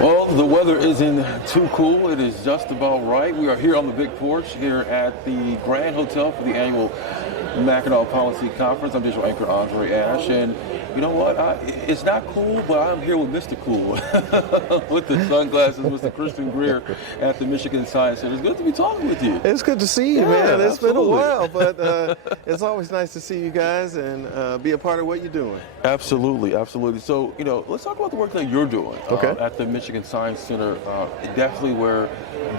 Well, the weather isn't too cool. It is just about right. We are here on the big porch here at the Grand Hotel for the annual Mackinac Policy Conference. I'm digital anchor Andre Ash, and you know what? It's not cool, but I'm here with Mr. Cool with the sunglasses, Mr. Christian Greer at the Michigan Science Center. It's good to be talking with you. It's good to see you, man. It's absolutely. been a while, but it's always nice to see you guys and be a part of what you're doing. Absolutely, absolutely. So, let's talk about the work that you're doing at the Michigan Science Center. Definitely where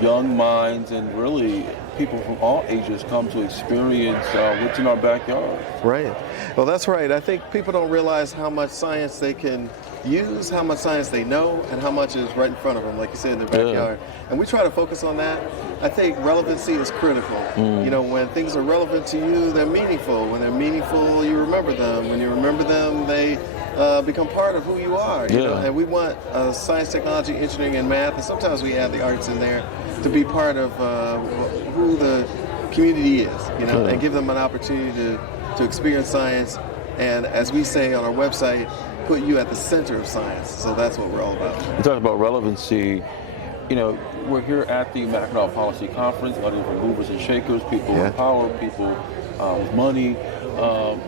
young minds and really people from all ages come to experience what's in our backyard. Right. Well, that's right. I think people don't realize how much science they can use, how much science they know, and how much is right in front of them, like you said, in their backyard. And we try to focus on that. I think relevancy is critical. When things are relevant to you, they're meaningful. When they're meaningful, you remember them. When you remember them, they become part of who you are. You know? And we want science, technology, engineering, and math, and sometimes we add the arts in there, to be part of who the community is, and give them an opportunity to experience science, and as we say on our website, put you at the center of science. So that's what we're all about. You talked about relevancy. We're here at the Mackinac Policy Conference, a lot of different movers and shakers, people in power, people with money.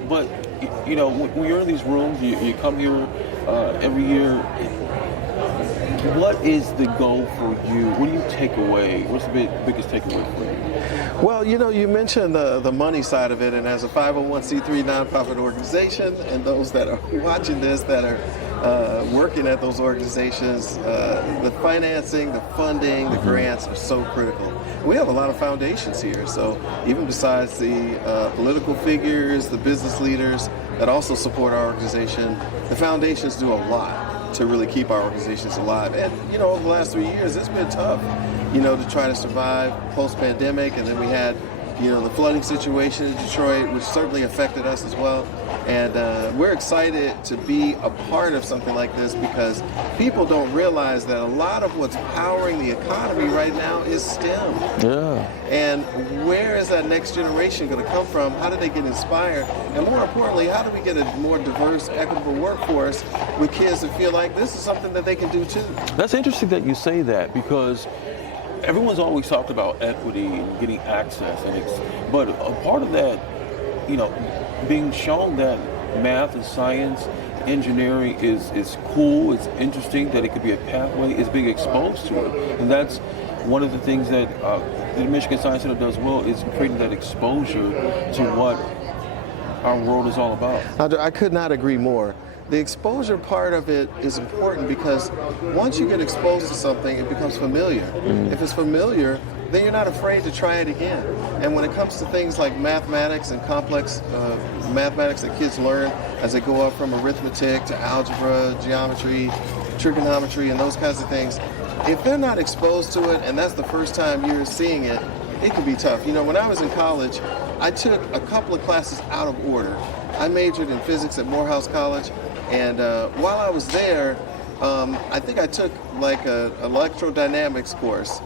But when you're in these rooms, you come here every year. What is the goal for you? What do you take away? What's the biggest takeaway for you? Well, you mentioned the money side of it, and as a 501c3 nonprofit organization, and those that are watching this that are working at those organizations, the financing, the funding, the grants are so critical. We have a lot of foundations here, so even besides the political figures, the business leaders that also support our organization, the foundations do a lot to really keep our organizations alive. And, over the last 3 years, it's been tough, to try to survive post-pandemic. And then we had, the flooding situation in Detroit, which certainly affected us as well. And we're excited to be a part of something like this because people don't realize that a lot of what's powering the economy right now is STEM. And where is that next generation going to come from? How do they get inspired? And more importantly, how do we get a more diverse, equitable workforce with kids that feel like this is something that they can do too? That's interesting that you say that because everyone's always talked about equity and getting access, but a part of that, being shown that math and science, engineering is cool, it's interesting, that it could be a pathway, is being exposed to it. And that's one of the things that the Michigan Science Center does well, is creating that exposure to what our world is all about. I could not agree more. The exposure part of it is important because once you get exposed to something, it becomes familiar. If it's familiar, then you're not afraid to try it again. And when it comes to things like mathematics and complex mathematics that kids learn as they go up from arithmetic to algebra, geometry, trigonometry, and those kinds of things, if they're not exposed to it and that's the first time you're seeing it, it can be tough. When I was in college, I took a couple of classes out of order. I majored in physics at Morehouse College, and while I was there, I think I took like an electrodynamics course,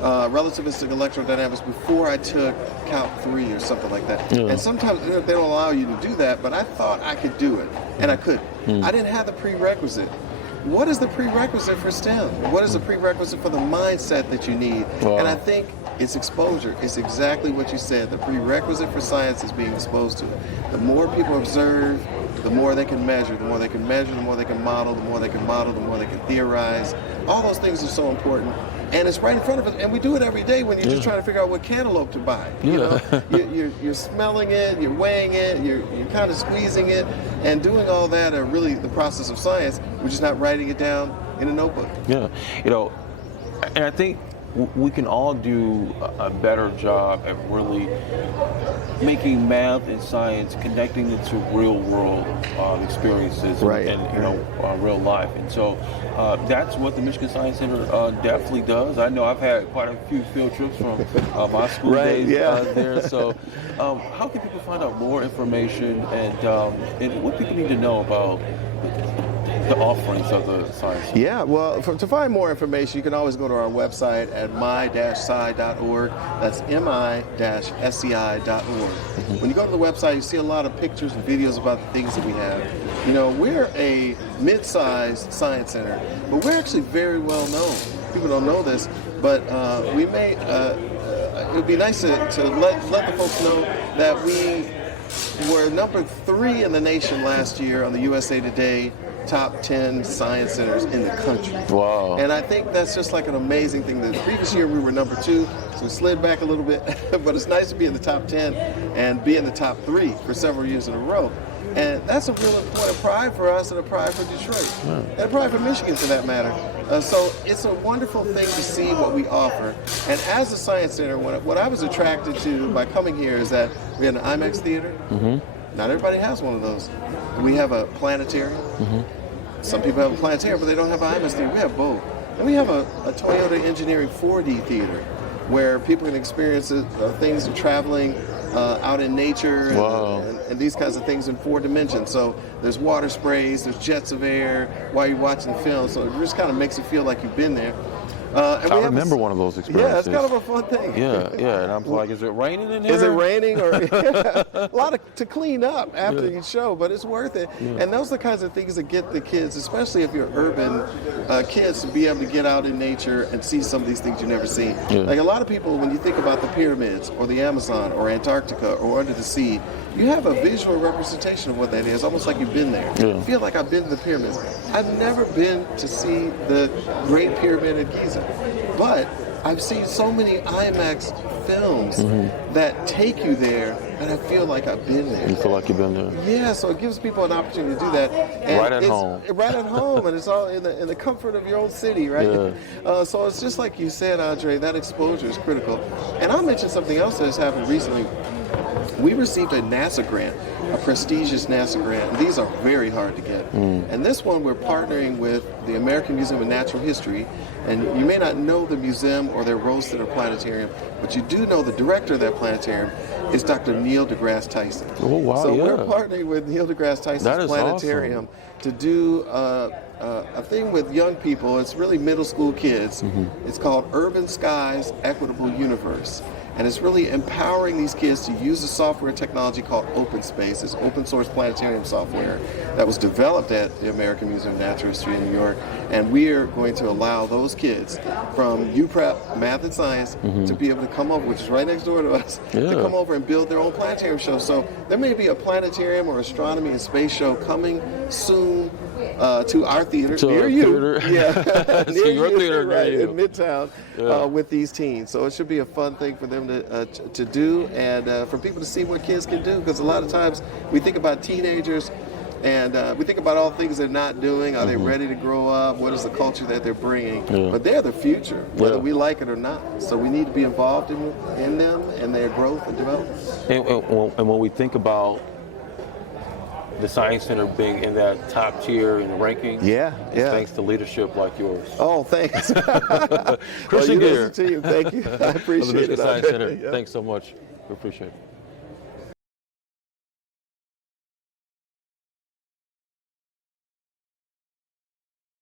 relativistic electrodynamics, before I took Calc 3 or something like that. And sometimes they don't allow you to do that, but I thought I could do it, and I couldn't. I didn't have the prerequisite. What is the prerequisite for STEM? What is the prerequisite for the mindset that you need? And I think it's exposure. It's exactly what you said. The prerequisite for science is being exposed to it. The more people observe, the more they can measure. The more they can measure, the more they can model. The more they can model, the more they can theorize. All those things are so important. And it's right in front of us. And we do it every day when you're just trying to figure out what cantaloupe to buy. You're smelling it, you're weighing it, you're kind of squeezing it, and doing all that are really the process of science. We're just not writing it down in a notebook. And I think we can all do a better job at really making math and science, connecting it to real world experiences and real life. And so that's what the Michigan Science Center definitely does. I know I've had quite a few field trips from my school days there. So how can people find out more information and what people need to know about the offerings of the Science Center? Yeah, well, to find more information, you can always go to our website at mi-sci.org. That's mi-sci.org. When you go to the website, you see a lot of pictures and videos about the things that we have. You know, we're a mid-sized science center, but we're actually very well known. People don't know this, but we may. It would be nice to let the folks know that we were number 3 in the nation last year on the USA Today top 10 science centers in the country. Wow. And I think that's just like an amazing thing. The previous year we were number 2, so we slid back a little bit, but it's nice to be in the top 10 and be in the top 3 for several years in a row. And that's a real point of pride for us and a pride for Detroit, and a pride for Michigan for that matter. So it's a wonderful thing to see what we offer. And as a science center, what I was attracted to by coming here is that we had an IMAX theater. Not everybody has one of those. We have a planetarium. Some people have a planetarium, but they don't have an IMAX theater. We have both. And we have a Toyota Engineering 4D theater where people can experience things of traveling out in nature and these kinds of things in 4 dimensions. So there's water sprays, there's jets of air while you're watching the film. So it just kind of makes it feel like you've been there. I remember one of those experiences. Yeah, it's kind of a fun thing. Yeah, and I'm like, is it raining in here? Is it raining? Or a lot to clean up after each show, but it's worth it. And those are the kinds of things that get the kids, especially if you're urban kids, to be able to get out in nature and see some of these things you've never seen. Like a lot of people, when you think about the pyramids or the Amazon or Antarctica or under the sea, you have a visual representation of what that is, almost like you've been there. I feel like I've been to the pyramids. I've never been to see the Great Pyramid at Giza, but I've seen so many IMAX films that take you there, and I feel like I've been there. You feel like you've been there? Yeah, so it gives people an opportunity to do that. And right at home. Right at home, and it's all in the comfort of your own city, right? So it's just like you said, Andre, that exposure is critical. And I'll mention something else that has happened recently. We received a NASA grant, a prestigious NASA grant, and these are very hard to get. And this one we're partnering with the American Museum of Natural History, and you may not know the museum or their Rose Center Planetarium, but you do know the director of that planetarium is Dr. Neil deGrasse Tyson. Oh, wow, so we're partnering with Neil deGrasse Tyson's planetarium to do a thing with young people. It's really middle school kids. It's called Urban Skies Equitable Universe. And it's really empowering these kids to use a software technology called OpenSpace. It's open source planetarium software that was developed at the American Museum of Natural History in New York. And we are going to allow those kids from UPrep, Math and Science, to be able to come over, which is right next door to us, to come over and build their own planetarium show. So there may be a planetarium or astronomy and space show coming soon to our theater near you. Near your theater, right, near you. in Midtown with these teens. So it should be a fun thing for them to do, and for people to see what kids can do, because a lot of times we think about teenagers and we think about all the things they're not doing. Are they ready to grow up? What is the culture that they're bringing? But they're the future, whether we like it or not. So we need to be involved in them and their growth and development. And when we think about the Science Center being in that top tier in the rankings, thanks to leadership like yours. Oh, thanks. Christian Greer. To you. Thank you. I appreciate it. Science Center. Thanks so much. We appreciate it.